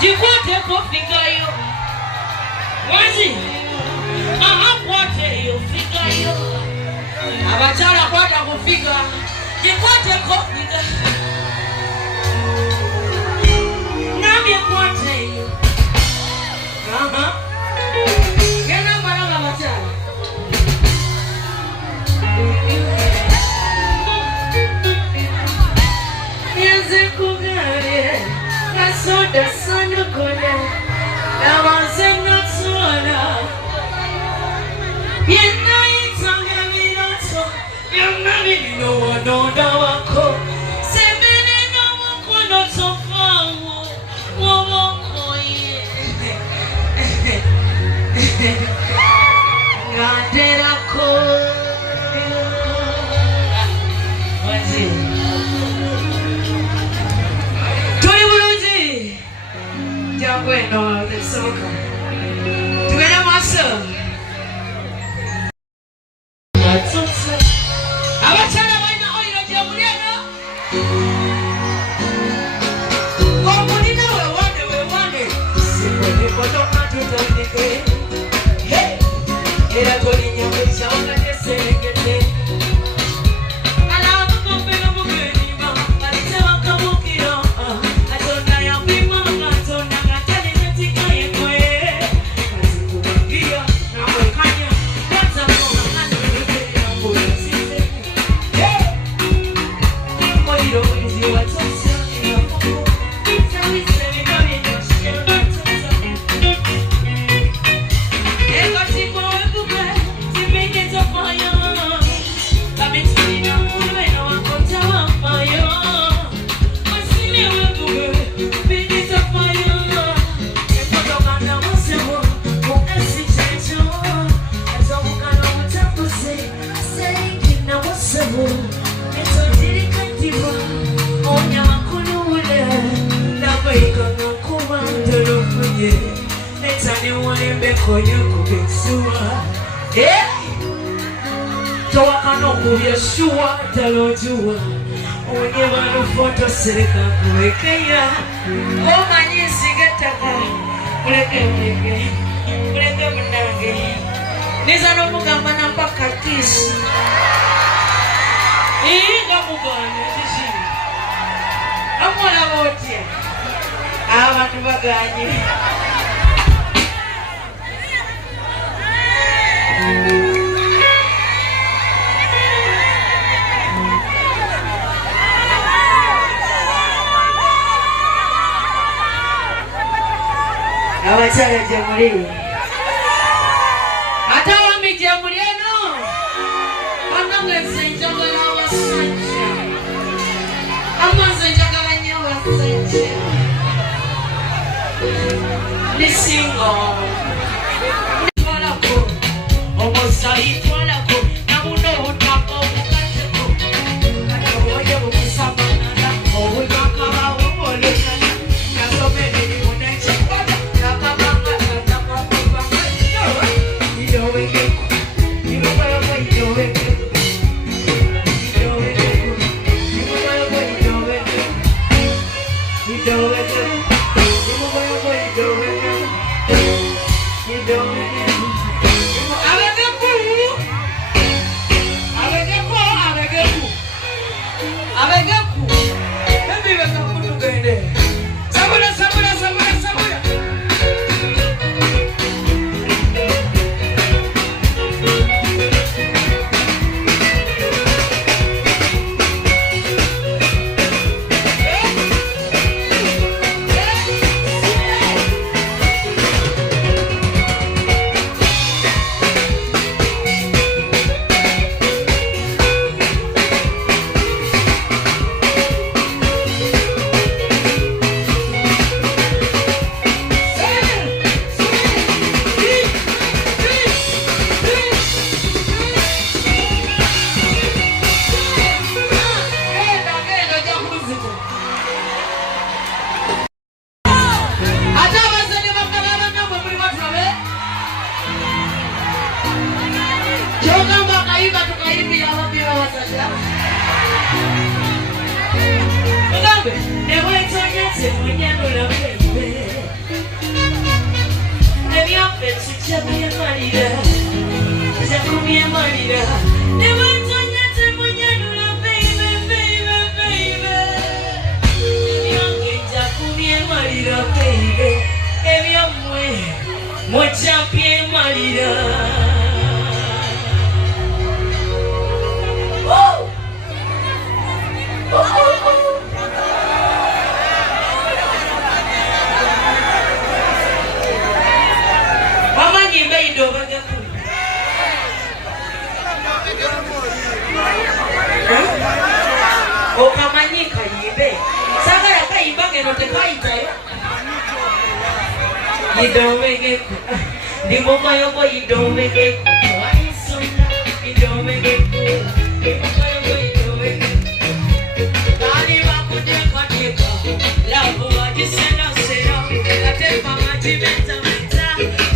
Jikwateko figayo. Wazi. Kwateyo figayo. Abachala kwata kufiga. Jikwateko figa. Nami kwateyo. Kena maranga bachala. Soda sanu kona, nawazenga tsona. Yena itanga mirato, yana mino wanoda wako. Semene na wako no tofawo, wawako ye. Ngadera ko. Wazi. Bueno, del soca. Tuena masa. Abachala baina oira jamuriana. Komunina wewane. Sipone kotoka tutandike. Hey. Era tolinya mchanga neselekete. Yeshua talojua onye wanu foto sereka kuwekea omanyi sigetaka muleke munange niza n'omugamba nampaka kisi nga mugwana kiki amulaba otya abantu baganye Abachala jamuri. Ata wami jamuri eno. Anamwe senjagala wasanja. Amma senjagala nyo wasanja. Nisingo. Twalako. Omosai twalako. Namuno utako ukateko. Katowoye bukusamana. Obulakaba obolekana. Nasomene nimuneche. Mochapie Maria. Mama nyimbe idoba gaku. Okamanyika yibe. Sagala kayiba ngeno tekaitayo. Idomegeko. Ndimomayobo idomegeko. Waisonda idomegeko. Ndimomayobo idomegeko. Dani wakudeka deka. Lavo wajisena sena. Latepa majimenta menta.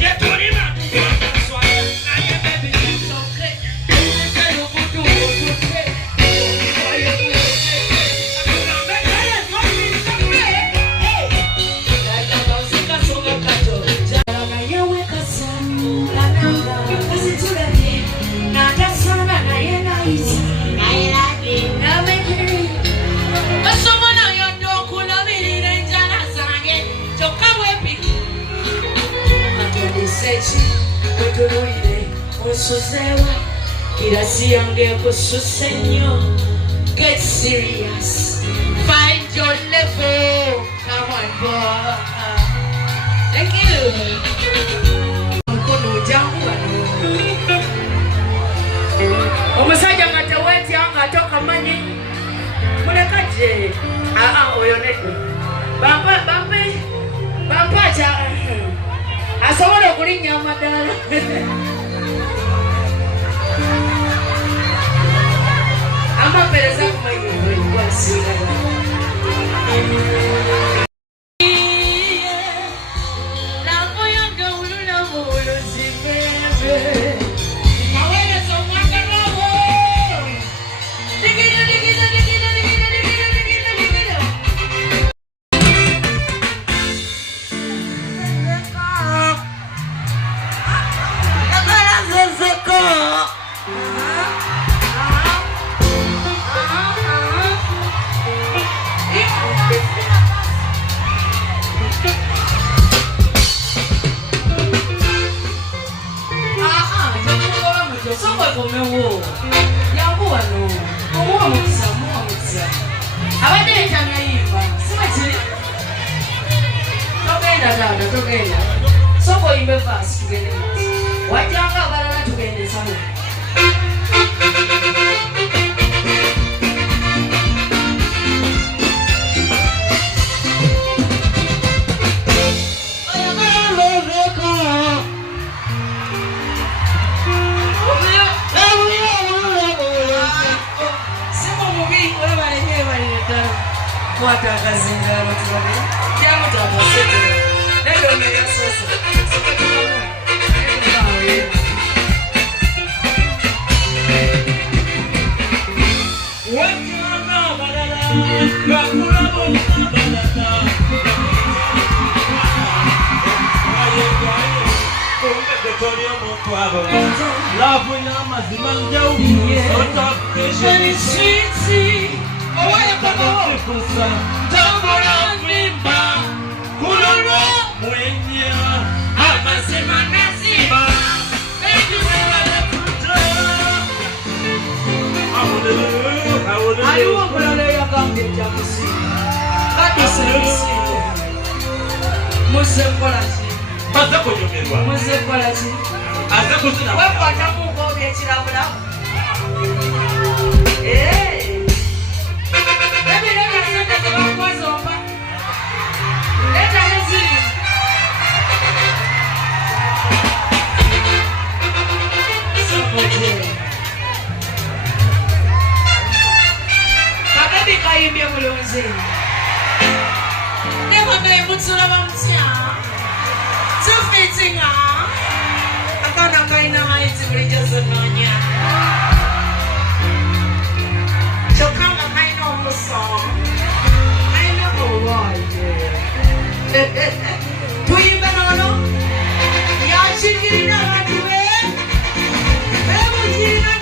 Jeturi matuwa swaya. Aye baby it's okay. Nitero kutu kutu. Get serious. Find your level. Come on, boy. Thank you. Omusajja nga tewetya nga tokamanyi mulekaje oyonedde bampaca asobola okulinnya amadaala amapereza kumanyiwasinga Soko imbe fast tugende wajanga abalala tugende sawa Watakazinga mtuwani Jamu tabasete Nendo meya sosa Wajana balala Kakula bola balala Kumbe Victoria Mokwabo Lavu ya mazimanja ubi Sota Kishani Sweetie Owaye kama Kusa Tambora mimba Kulolo Mwenye Amasema Nasiba Thank you Ayuwa kulale ya kambi jamusi Kati servisi Muse kolaji Mase kujumirwa Muse kolaji Ase kusina Wepa tamu kobe chirabula Baby leta sende kwa kwazo mba Leta mzili Sokoje Kabebi kaimbia mulonze Newa me mutsula mamtia Tufitinga Akana kaina haiti mlijazo nonya Chokanga kaina umuso Kaina uwaje Tuimbe nono Ya chikirina hatiwe Ebu jina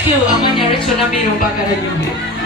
Thank you, amanya Rachel Namiro Bakaranyo.